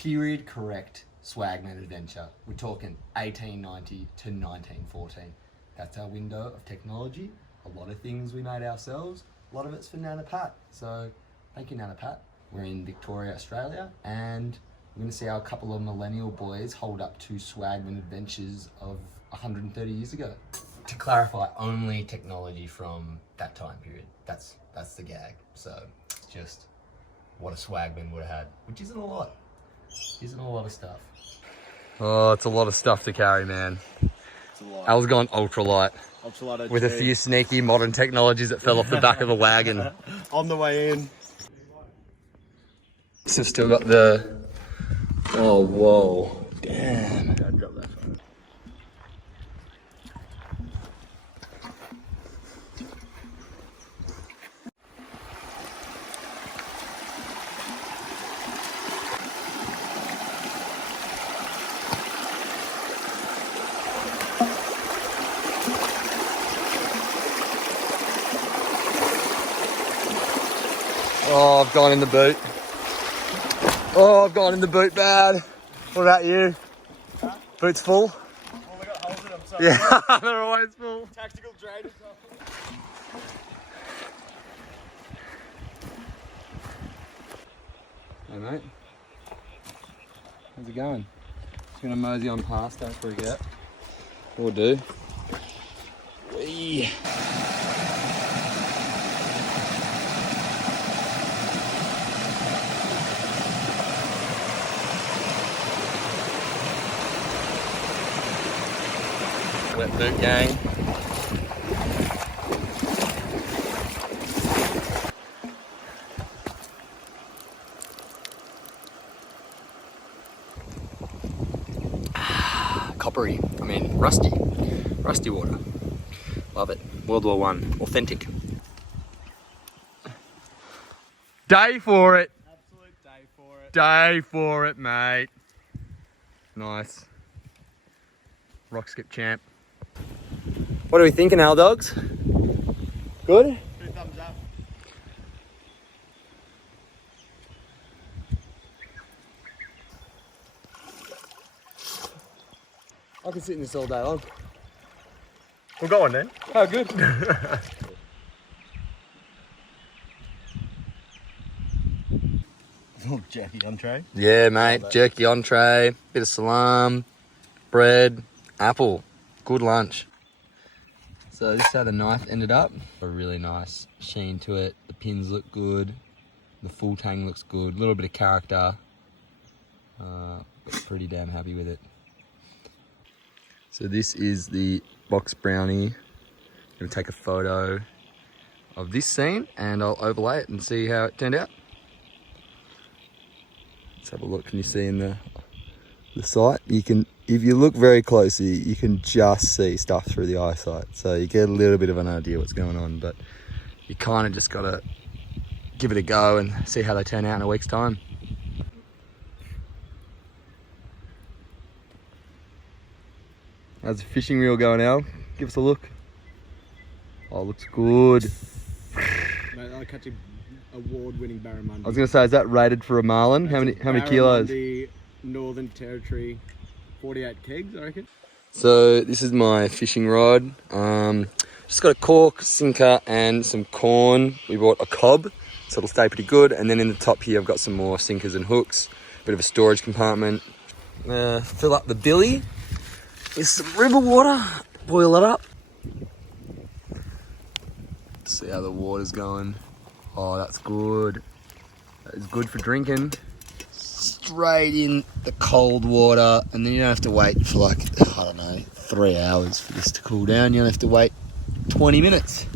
period correct Swagman adventure. We're talking 1890 to 1914. That's our window of technology. A lot of things we made ourselves. A lot of it's for Nana Pat. So thank you, Nana Pat. We're in Victoria, Australia, and we're going to see how a couple of millennial boys hold up to Swagman adventures of 130 years ago. To clarify, only technology from that time period. That's the gag. So just what a Swagman would have had, which isn't a lot. Isn't a lot of stuff. Oh, it's a lot of stuff to carry, man. It's a lot. Al's gone ultralight. Ultralight with a few sneaky modern technologies that fell off the back of the wagon. On the way in. So still got the... Oh, whoa. Damn. Yeah, drop that phone. Oh, I've gone in the boot. Oh, I've gone in the boot bad. What about you? Huh? Boot's full? Oh, we got holes in them, so yeah, they're always full. Tactical drainage. Hey mate, how's it going? Just gonna mosey on past, don't forget. Will do. Whee! Wet boot gang. Coppery, rusty water. Love it. World War I, authentic. Day for it. Absolute day for it. Day for it, mate. Nice. Rock skip champ. What are we thinking, Al Dogs? Good? 2 thumbs up. I can sit in this all day long. We'll go on then. Oh, good. Oh, jerky entree. Yeah, mate. Jerky entree, bit of salam, bread, apple. Good lunch. So this is how the knife ended up. A really nice sheen to it. The pins look good. The full tang looks good. A little bit of character. But pretty damn happy with it. So this is the box brownie. I'm gonna take a photo of this scene and I'll overlay it and see how it turned out. Let's have a look. Can you see in the sight? You can, if you look very closely, you can just see stuff through the eyesight. So you get a little bit of an idea what's going on, but you kind of just gotta give it a go and see how they turn out in a week's time. How's the fishing reel going, Al? Give us a look. Oh, looks good. Mate, I'll catch an award-winning barramundi. I was going to say, is that rated for a marlin? How many kilos? Barramundi, Northern Territory, 48 kegs, I reckon. So this is my fishing rod. Just got a cork, sinker, and some corn. We bought a cob, so it'll stay pretty good. And then in the top here, I've got some more sinkers and hooks. Bit of a storage compartment. Fill up the billy with some river water. Boil it up. See how the water's going. Oh, that's good. That is good for drinking. Straight in the cold water, and then you don't have to wait for like, I don't know, 3 hours for this to cool down. You only have to wait 20 minutes.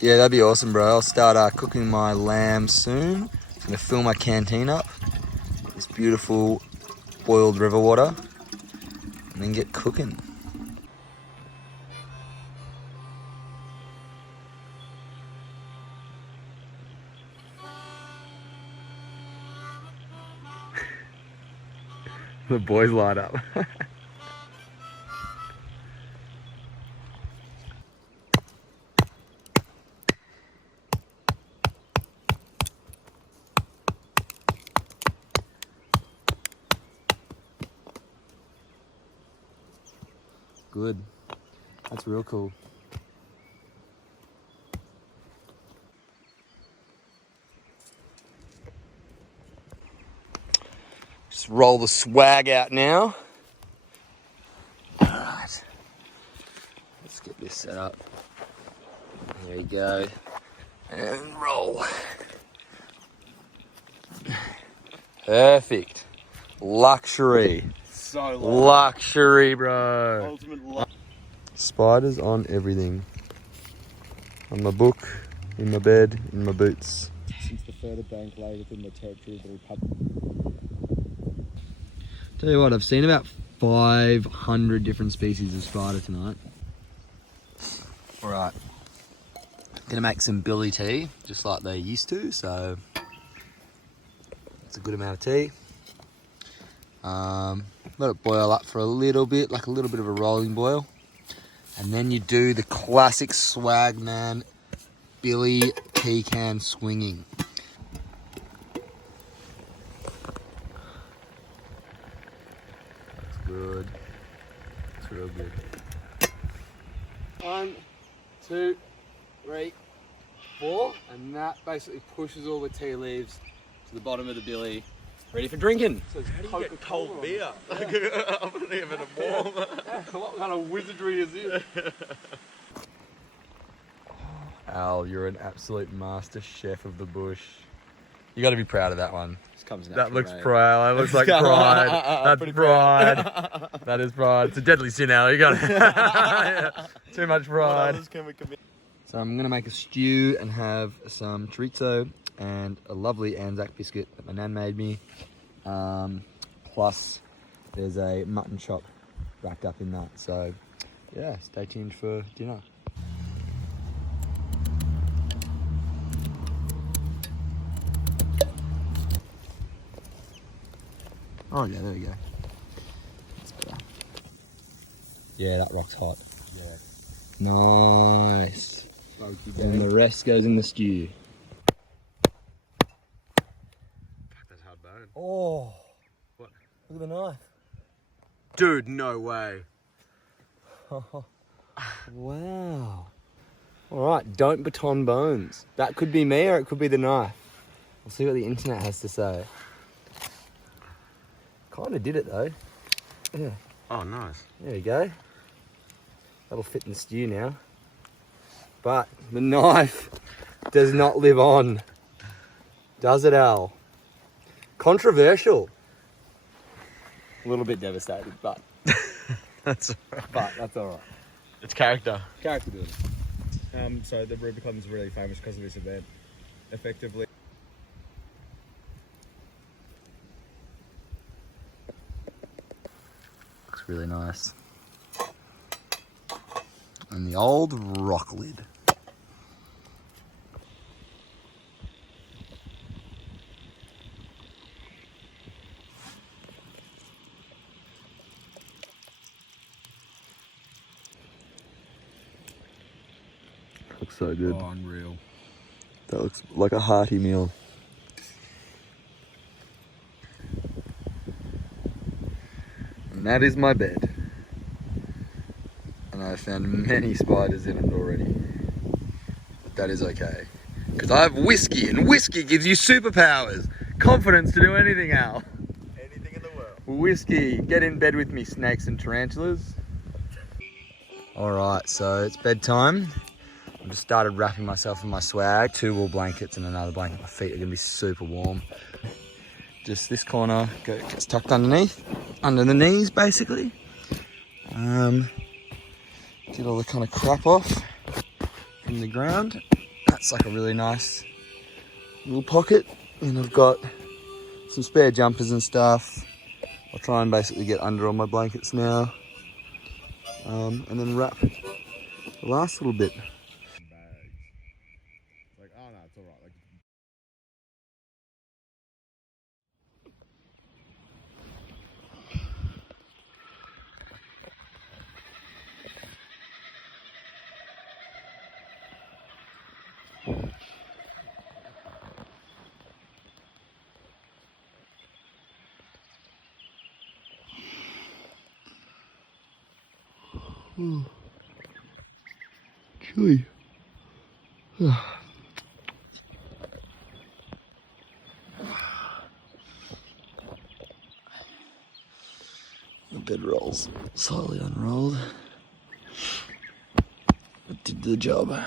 Yeah, that'd be awesome, bro. I'll start cooking my lamb soon. I'm gonna fill my canteen up. This beautiful boiled river water, and then get cooking. The boys light up. good. That's real cool. Just roll the swag out now. All right. Let's get this set up. There we go. And roll. Perfect. Luxury. So Luxury, bro. Ultimate luck. Spiders on everything. On my book, in my bed, in my boots. Since the further bank lay within the territory of the Republic. Tell you what, I've seen about 500 different species of spider tonight. Alright. Gonna make some billy tea, just like they used to, so it's a good amount of tea. Let it boil up for a little bit, like a little bit of a rolling boil. And then you do the classic Swagman billy pecan swinging. That's good. It's real good. 1, 2, 3, 4, and that basically pushes all the tea leaves to the bottom of the billy, ready for drinking. So it's Cold beer. I'm not even a warm. What kind of wizardry is this? Al, you're an absolute master chef of the bush. You got to be proud of that one. This comes That looks proud. That looks like pride. That's pride. That is pride. It's a deadly sin, Al. You got it. Too much pride. So I'm gonna make a stew and have some chorizo and a lovely Anzac biscuit that my nan made me. Plus, there's a mutton chop wrapped up in that. So, yeah, stay tuned for dinner. Oh yeah, there we go. That's better. Yeah, that rock's hot. Yeah. Nice. And the rest goes in the stew. That's hard bone. Oh. What? Look at the knife. Dude, no way. Wow. Alright, don't baton bones. That could be me or it could be the knife. We'll see what the internet has to say. Kinda did it though. Yeah. Oh, nice. There we go. That'll fit in the stew now. But the knife does not live on. Does it, Al? Controversial. A little bit devastated, but That's all right. it's character. Character building. So the Rubicon's really famous because of this event. Effectively. Looks really nice. And the old rock lid. Looks so good. Oh, unreal. That looks like a hearty meal. And that is my bed. And I found many spiders in it already. But that is okay. Because I have whiskey, and whiskey gives you superpowers. Confidence to do anything, Al. Anything in the world. Whiskey. Get in bed with me, snakes and tarantulas. Alright, so it's bedtime. I just started wrapping myself in my swag. 2 wool blankets and another blanket. My feet are going to be super warm. Just this corner gets tucked underneath. Under the knees, basically. Get all the kind of crap off from the ground. That's like a really nice little pocket. And I've got some spare jumpers and stuff. I'll try and basically get under all my blankets now. And then wrap the last little bit. Bags. It's like, oh no, it's alright. Like, Chilly. The bedrolls slowly unrolled. It did the job.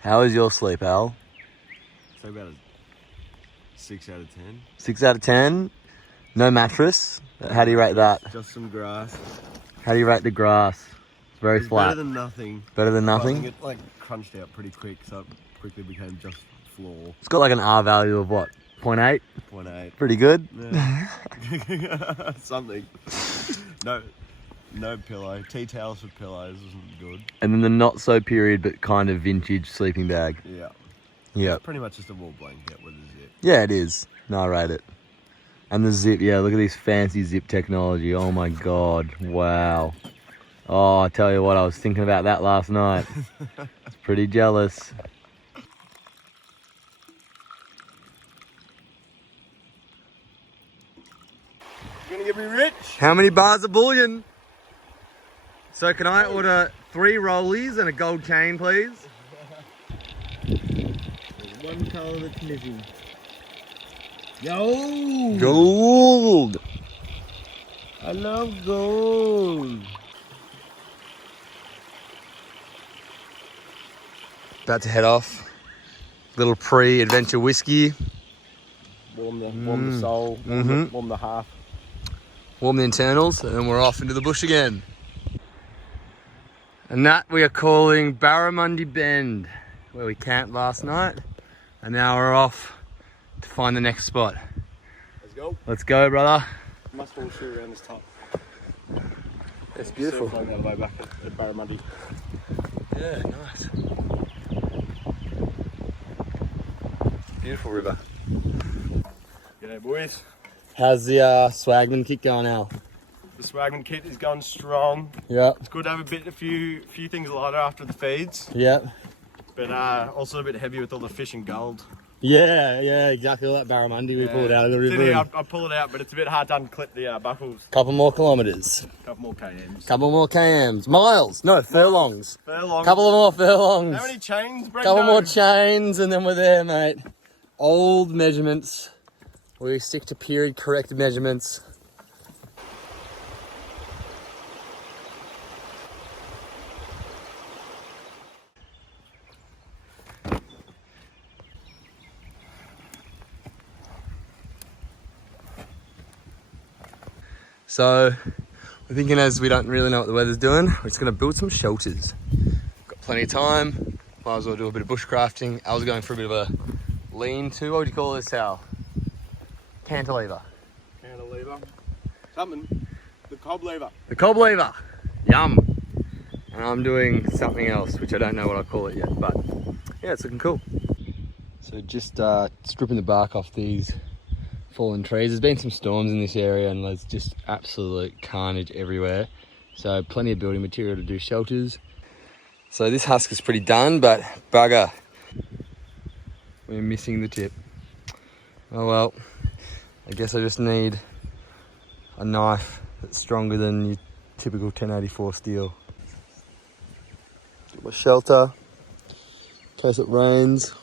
How is your sleep, Al? So about a 6 out of 10. 6 out of 10? No mattress? How do you rate that? Just some grass. How do you rate the grass? It's very It's flat. better than nothing. Better than I nothing? think it like crunched out pretty quick, so it quickly became just floor. It's got like an R value of what? 0.8? 0.8. Pretty good. Yeah. Something. No pillow. Tea towels for pillows wasn't good. And then the not so period but kind of vintage sleeping bag. Yeah. Yep. Pretty much just a wool blanket with a zip. Yeah, it is. No, I rate it. And the zip, yeah, look at this fancy zip technology. Oh my God. Wow. Oh, I tell you what, I was thinking about that last night. It's pretty jealous. You're gonna get me rich? How many bars of bullion? So can I order 3 rollies and a gold chain, please? There's one colour that's missing. Gold! Gold! I love gold! About to head off. Little pre-adventure whiskey. Warm the soul, warm the heart. Warm the internals, and then we're off into the bush again. And that we are calling Barramundi Bend, where we camped last night. And now we're off to find the next spot. Let's go. Let's go, brother. Must horseshoe around this top. It's beautiful. Surf on the other way back at Barramundi. Yeah, nice. Beautiful river. G'day boys. How's the Swagman kick going, Al? The Swagman kit is going strong. Yep. It's good to have a few things lighter after the feeds, Yep. but also a bit heavy with all the fish and gold. Yeah, exactly. All that barramundi we pulled out of the It's in river. here, I pull it out, but it's a bit hard to unclip the buckles. Couple more kilometres. Couple more kms. Couple more kms. Miles. No, furlongs. Furlong. Couple more furlongs. How many chains, Brendo? Couple more chains and then we're there, mate. Old measurements. We stick to period correct measurements. So we're thinking, as we don't really know what the weather's doing, we're just gonna build some shelters. Got plenty of time, might as well do a bit of bushcrafting. I was going for a bit of a lean-to, what would you call this, Al? Cantilever. Cantilever. Something. The cob lever. The cob lever. Yum. And I'm doing something else, which I don't know what I call it yet, but yeah, it's looking cool. So just stripping the bark off these fallen trees. There's been some storms in this area and there's just absolute carnage everywhere. So plenty of building material to do shelters. So this husk is pretty done, but bugger, We're missing the tip. Oh well, I guess I just need a knife that's stronger than your typical 1084 steel. Get my shelter, in case it rains.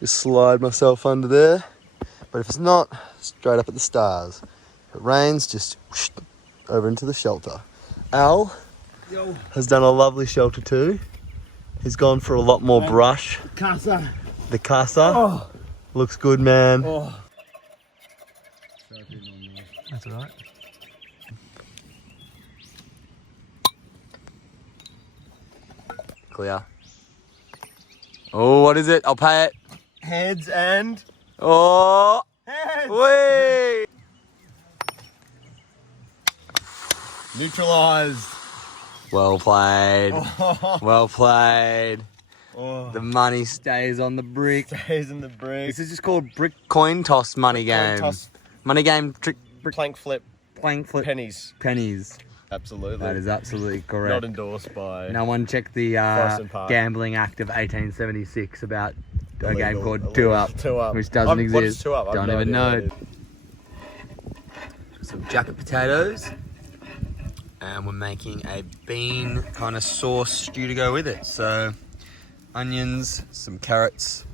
Just slide myself under there. But if it's not, straight up at the stars. If it rains, just whoosh, over into the shelter. Al has done a lovely shelter too. He's gone for a lot more brush. Casa. The casa. Looks good, man. That's alright. Clear. Oh, what is it? I'll pay it. Heads and Oh! heads. Whee! Neutralized. Well played. Oh. Well played. Oh. The money stays on the brick. Stays in the brick. This is just called brick coin toss money game. Toss, Money game trick brick plank flip, plank flip pennies. pennies. Absolutely. That is absolutely correct. Not endorsed by. No one checked the Forest Park. Gambling Act of 1876 about a game Illegal- called Two Up, Two Up. which doesn't exist. What is Two Up? I have Don't no even idea know. what it is. Some jacket potatoes, and we're making a bean kind of sauce stew to go with it. So onions, some carrots,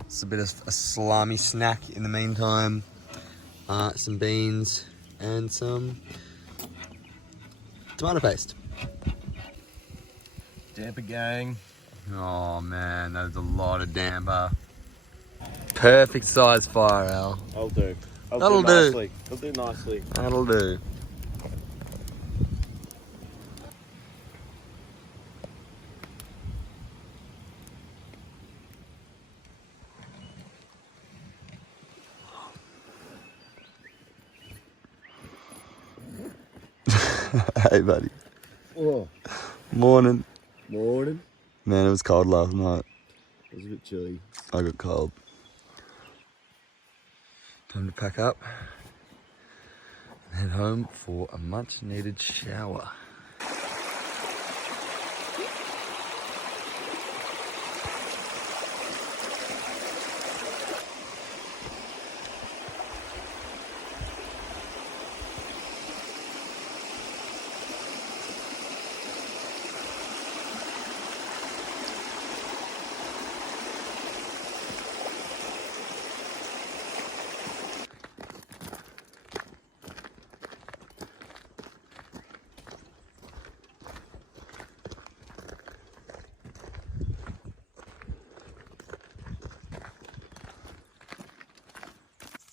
it's a bit of a salami snack in the meantime, some beans and some tomato paste. Damper gang. Oh man, that's a lot of damper. Perfect size fire, Al. I'll do. That'll do. Nicely. I'll do nicely. That'll do. Hey, buddy. Oh, Morning. morning. Man, it was cold last night. It was a bit chilly. I got cold. Time to pack up and head home for a much needed shower.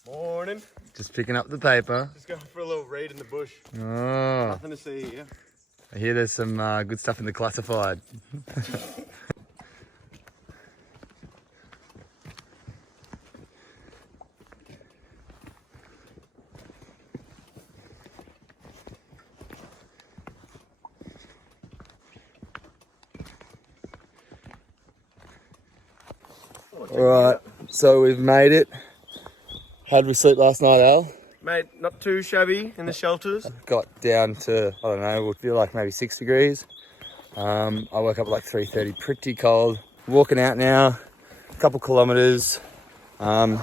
Morning. Just picking up the paper. Just going for a little read in the bush. Oh, Nothing to see here. I hear there's some good stuff in the classified. Alright, so we've made it. How'd we sleep last night, Al? Mate, not too shabby in the shelters. Got down to, I don't know, we'll feel like maybe 6 degrees. I woke up at like 3:30, pretty cold. Walking out now, a couple kilometres, kind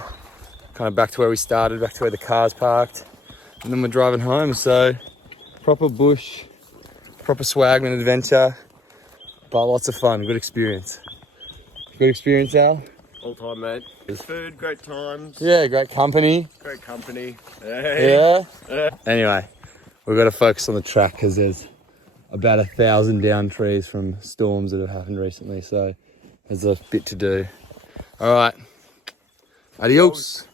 of back to where we started, back to where the car's parked. And then we're driving home, so proper bush, proper Swagman adventure, but lots of fun, good experience. Good experience, Al? All time, mate. Food, great times. Yeah, great company. Great company. Hey. Yeah? Anyway, we've got to focus on the track because there's about 1,000 down trees from storms that have happened recently, so there's a bit to do. All right, adios.